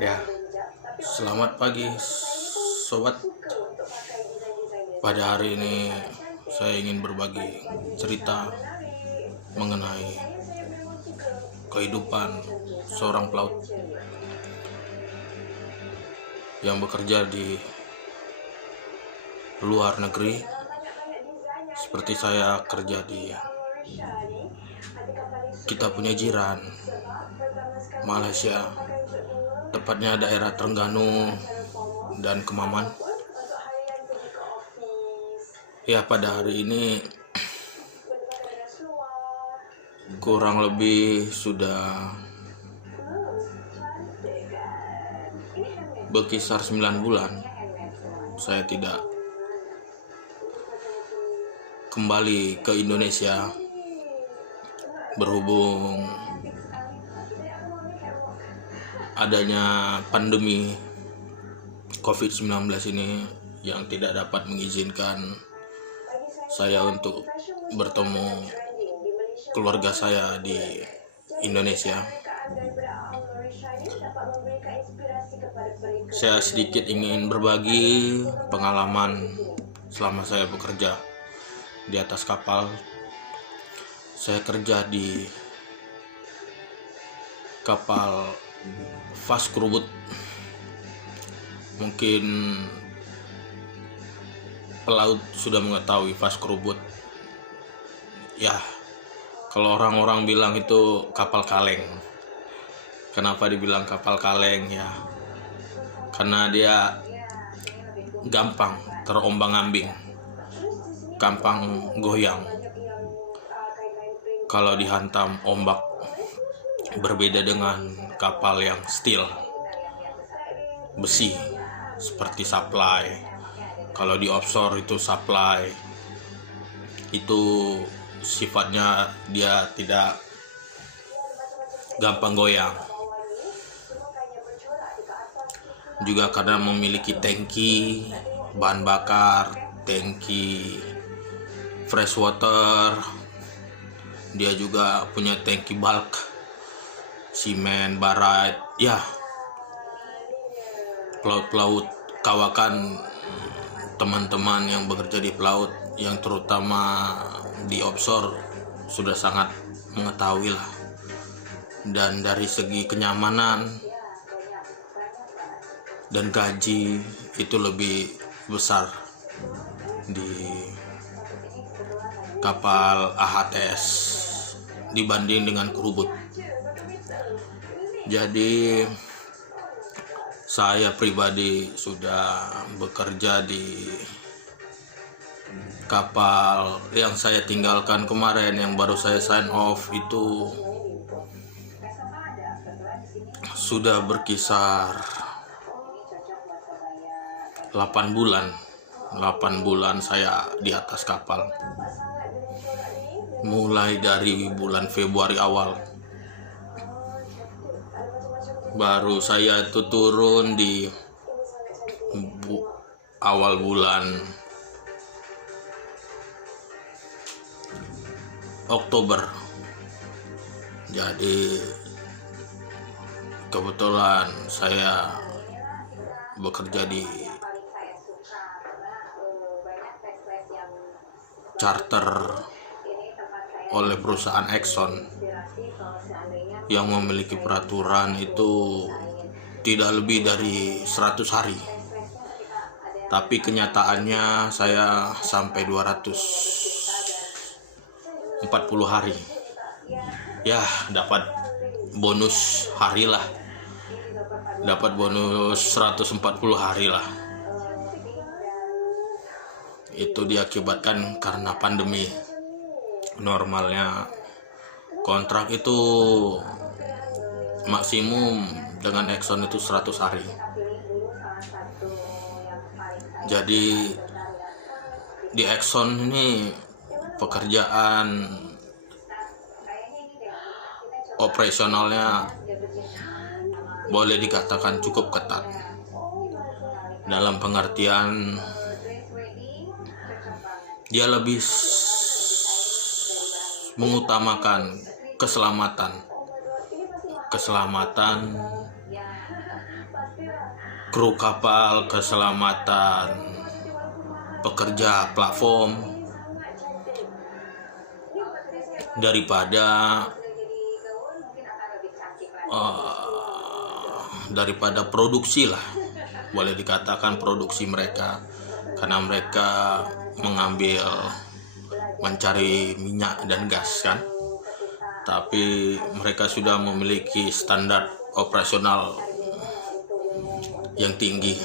Ya, selamat pagi sobat. Pada hari ini saya ingin berbagi cerita mengenai kehidupan seorang pelaut yang bekerja di luar negeri. Seperti saya kerja di kita punya jiran Malaysia, tepatnya daerah Terengganu dan Kemaman. Ya, pada hari ini kurang lebih sudah berkisar 9 bulan saya tidak kembali ke Indonesia, berhubung adanya pandemi COVID-19 ini yang tidak dapat mengizinkan saya untuk bertemu keluarga saya di Indonesia. Saya sedikit ingin berbagi pengalaman selama saya bekerja di atas kapal. Saya kerja di kapal Fast Cruise. Mungkin pelaut sudah mengetahui Fast Cruise. Ya, kalau orang-orang bilang itu kapal kaleng. Kenapa dibilang kapal kaleng? Ya, karena dia gampang terombang-ambing, gampang goyang kalau dihantam ombak, berbeda dengan kapal yang steel, besi, seperti supply. Kalau di offshore itu supply, itu sifatnya dia tidak gampang goyang. Juga karena memiliki tangki bahan bakar, tangki fresh water, dia juga punya tangki bulk, simen, barat. Ya, pelaut-pelaut kawakan teman-teman yang bekerja di pelaut, yang terutama di offshore, sudah sangat mengetahui lah. Dan dari segi kenyamanan dan gaji itu lebih besar di kapal AHTS dibanding dengan kerubut. Jadi saya pribadi sudah bekerja di kapal yang saya tinggalkan kemarin, yang baru saya sign off, itu sudah berkisar 8 bulan. 8 bulan saya di atas kapal. Mulai dari bulan Februari awal. Baru saya itu turun di awal bulan Oktober. Jadi kebetulan saya bekerja di charter oleh perusahaan Exxon yang memiliki peraturan itu tidak lebih dari 100 hari. Tapi kenyataannya saya sampai 240 hari. Ya, dapat bonus hari lah. Dapat bonus 140 hari lah. Itu diakibatkan karena pandemi. Normalnya kontrak itu maksimum dengan Exxon itu 100 hari. Jadi di Exxon ini pekerjaan operasionalnya boleh dikatakan cukup ketat, dalam pengertian dia lebih keselamatan kru kapal, keselamatan pekerja platform, daripada produksi lah, boleh dikatakan produksi mereka, karena mereka mencari minyak dan gas kan, tapi mereka sudah memiliki standar operasional yang tinggi.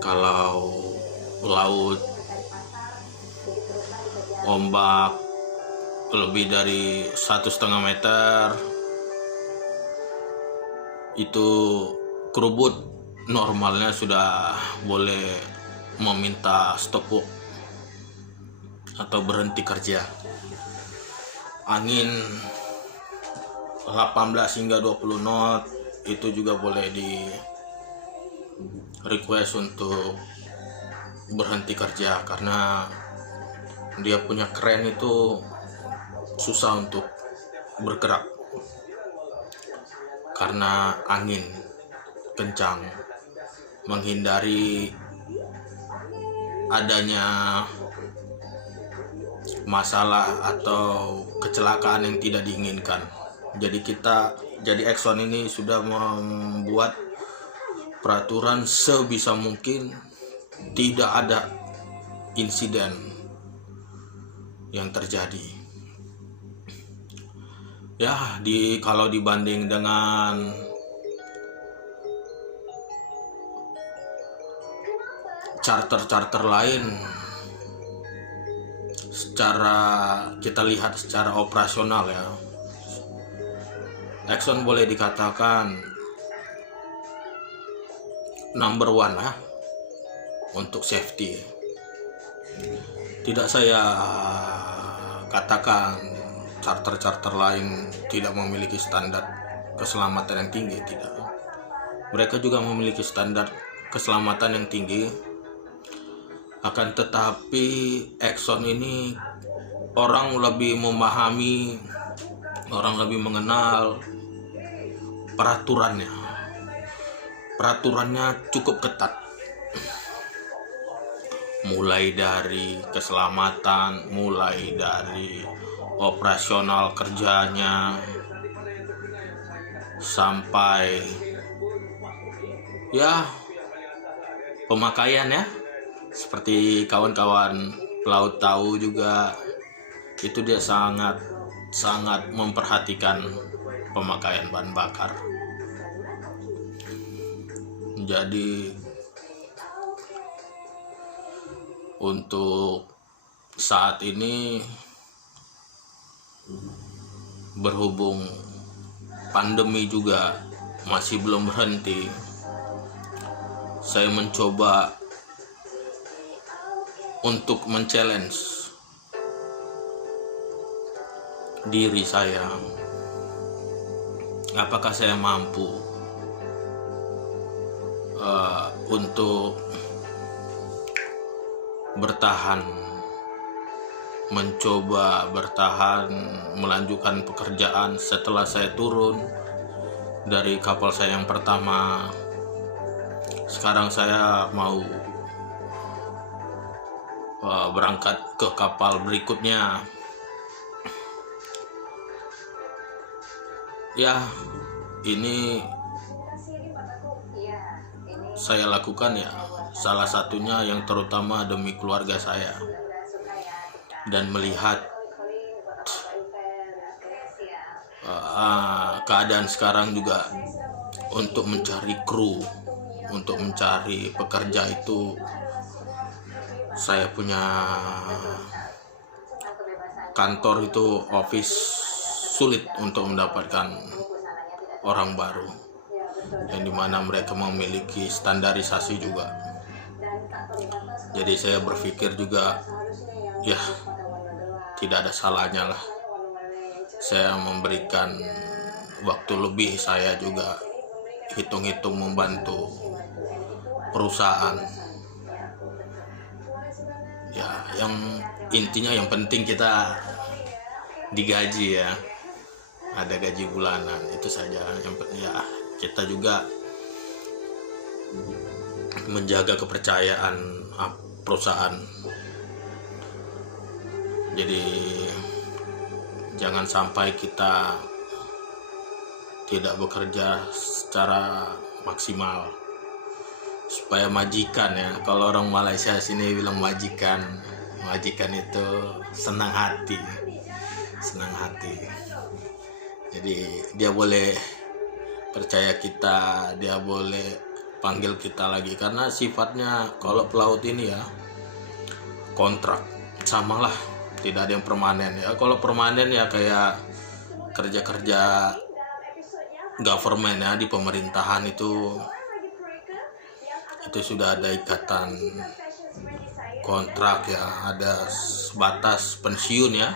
Kalau laut ombak lebih dari 1,5 meter, itu kru boat normalnya sudah boleh meminta stop work atau berhenti kerja. Angin 18 hingga 20 knot itu juga boleh di request untuk berhenti kerja, karena dia punya kren itu susah untuk bergerak karena angin kencang. Menghindari adanya masalah atau kecelakaan yang tidak diinginkan. Jadi Exxon ini sudah membuat peraturan sebisa mungkin tidak ada insiden yang terjadi. Ya, kalau dibanding dengan charter lain, kita lihat secara operasional ya, Exxon boleh dikatakan number one lah untuk safety. Tidak saya katakan charter lain tidak memiliki standar keselamatan yang tinggi, tidak. Mereka juga memiliki standar keselamatan yang tinggi. Akan tetapi Exxon ini orang lebih memahami, orang lebih mengenal peraturannya. Peraturannya cukup ketat, mulai dari keselamatan, mulai dari operasional kerjanya, sampai ya pemakaian ya, seperti kawan-kawan pelaut tahu juga, itu dia sangat memperhatikan pemakaian bahan bakar. Jadi untuk saat ini, berhubung pandemi juga masih belum berhenti, saya mencoba untuk men-challenge diri saya, apakah saya mampu untuk mencoba bertahan, melanjutkan pekerjaan setelah saya turun dari kapal saya yang pertama. Sekarang saya mau berangkat ke kapal berikutnya. Ya, ini saya lakukan ya, salah satunya yang terutama demi keluarga saya, dan melihat keadaan sekarang juga untuk mencari kru, untuk mencari pekerja itu, saya punya kantor itu office, sulit untuk mendapatkan orang baru, yang dimana mereka memiliki standarisasi juga. Jadi saya berpikir juga, ya tidak ada salahnya lah saya memberikan waktu lebih, saya juga hitung-hitung membantu perusahaan. Ya, yang intinya yang penting kita digaji ya, ada gaji bulanan, itu saja yang penting. Ya, kita juga menjaga kepercayaan perusahaan. Jadi jangan sampai kita tidak bekerja secara maksimal supaya majikan, ya, kalau orang Malaysia sini bilang majikan itu senang hati. Jadi dia boleh percaya kita, dia boleh panggil kita lagi, karena sifatnya kalau pelaut ini ya kontrak, samalah, tidak ada yang permanen ya. Kalau permanen ya kayak kerja government ya, di pemerintahan itu sudah ada ikatan kontrak ya, ada batas pensiun ya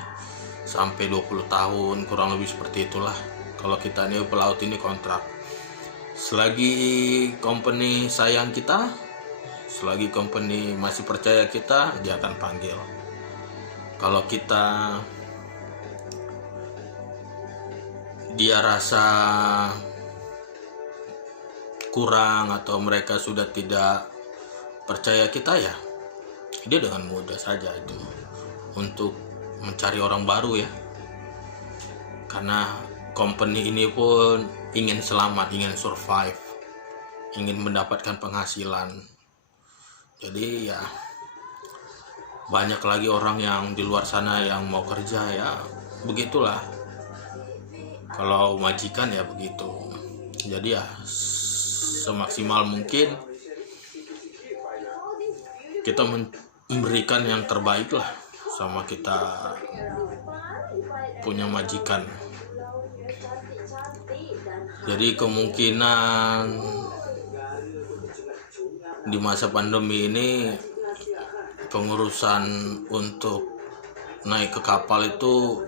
sampai 20 tahun kurang lebih seperti itulah. Kalau kita ini pelaut ini kontrak, selagi company sayang kita, selagi company masih percaya kita, dia akan panggil. Kalau dia rasa kurang atau mereka sudah tidak percaya kita, ya dia dengan mudah saja itu untuk mencari orang baru ya, karena company ini pun ingin selamat, ingin survive, ingin mendapatkan penghasilan. Jadi ya banyak lagi orang yang di luar sana yang mau kerja, ya begitulah. Kalau majikan ya begitu. Jadi ya semaksimal mungkin kita memberikan yang terbaik lah sama kita punya majikan. Jadi kemungkinan di masa pandemi ini pengurusan untuk naik ke kapal itu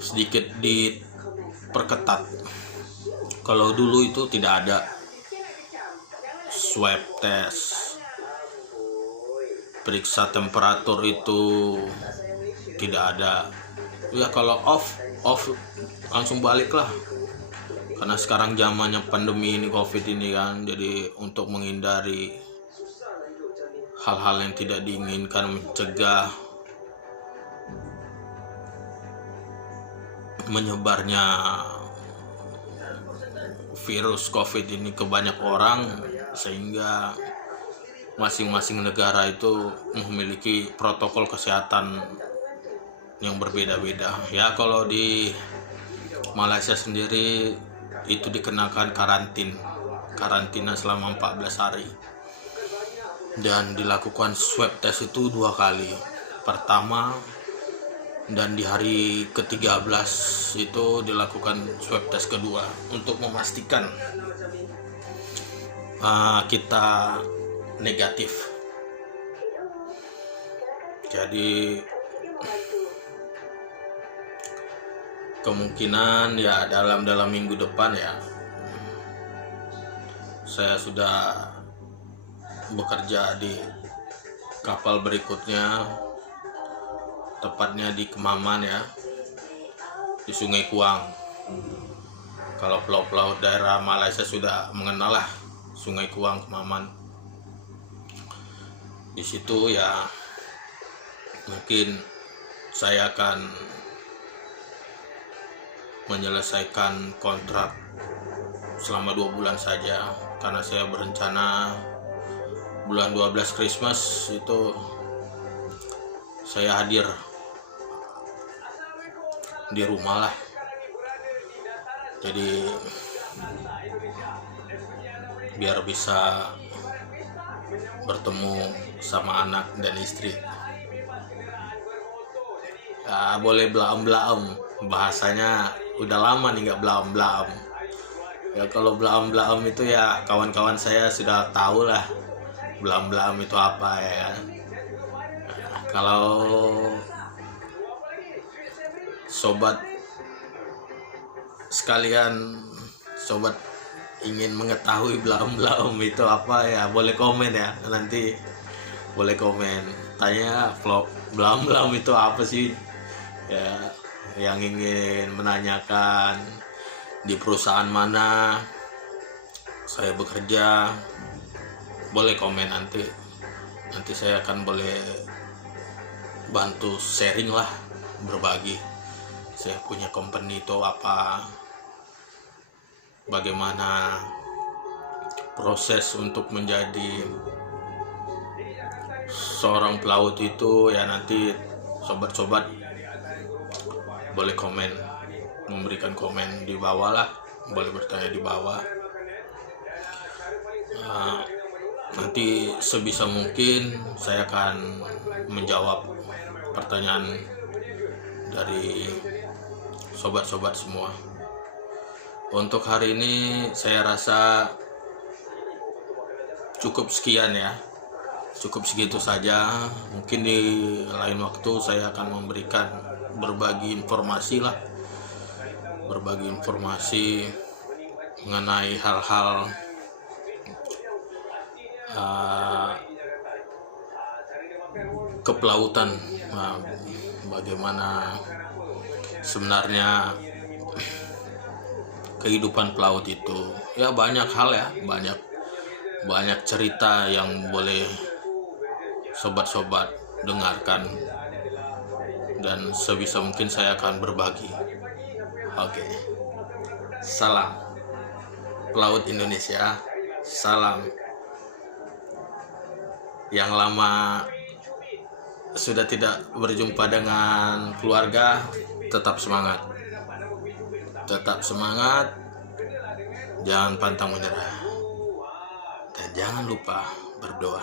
sedikit diperketat. Kalau dulu itu tidak ada swab test, periksa temperatur itu tidak ada. Ya kalau off langsung balik lah. Karena sekarang zamannya pandemi ini, COVID ini kan, jadi untuk menghindari hal-hal yang tidak diinginkan, mencegah menyebarnya virus COVID ini ke banyak orang, sehingga masing-masing negara itu memiliki protokol kesehatan yang berbeda-beda. Ya kalau di Malaysia sendiri itu dikenakan karantina selama 14 hari dan dilakukan swab test itu 2 kali. Pertama dan di hari ke-13 itu dilakukan swab test kedua untuk memastikan kita negatif. Jadi kemungkinan ya dalam minggu depan ya saya sudah bekerja di kapal berikutnya, tepatnya di Kemaman ya, di Sungai Kuang. Kalau pelaut-pelaut daerah Malaysia sudah mengenal lah Sungai Kuang, Kemaman. Di situ ya mungkin saya akan menyelesaikan kontrak selama 2 bulan saja, karena saya berencana bulan 12 Christmas itu saya hadir di rumah lah. Jadi biar bisa bertemu sama anak dan istri. Ya, boleh blaam-blaam, bahasanya udah lama nih nggak blaam-blaam. Ya kalau blaam-blaam itu ya kawan-kawan saya sudah tahu lah blaam-blaam itu apa ya. Nah, kalau sobat sekalian, sobat ingin mengetahui blaam-blaam itu apa ya, boleh komen ya, nanti boleh komen tanya vlog blaam-blaam itu apa sih ya, yang ingin menanyakan di perusahaan mana saya bekerja, boleh komen nanti saya akan boleh bantu sharing lah, berbagi saya punya company itu apa, bagaimana proses untuk menjadi seorang pelaut itu ya. Nanti sobat-sobat boleh komen, memberikan komen di bawah lah, boleh bertanya di bawah. Nanti sebisa mungkin saya akan menjawab pertanyaan dari sobat-sobat semua. Untuk hari ini saya rasa cukup sekian ya, cukup segitu saja. Mungkin di lain waktu saya akan memberikan berbagi informasi lah, berbagi informasi mengenai hal-hal kepelautan. Bagaimana sebenarnya kehidupan pelaut itu ya, banyak hal ya, banyak cerita yang boleh sobat-sobat dengarkan, dan sebisa mungkin saya akan berbagi. Oke. Salam Pelaut Indonesia, salam. Yang lama sudah tidak berjumpa dengan keluarga, tetap semangat. Tetap semangat, jangan pantang menyerah. Dan jangan lupa berdoa.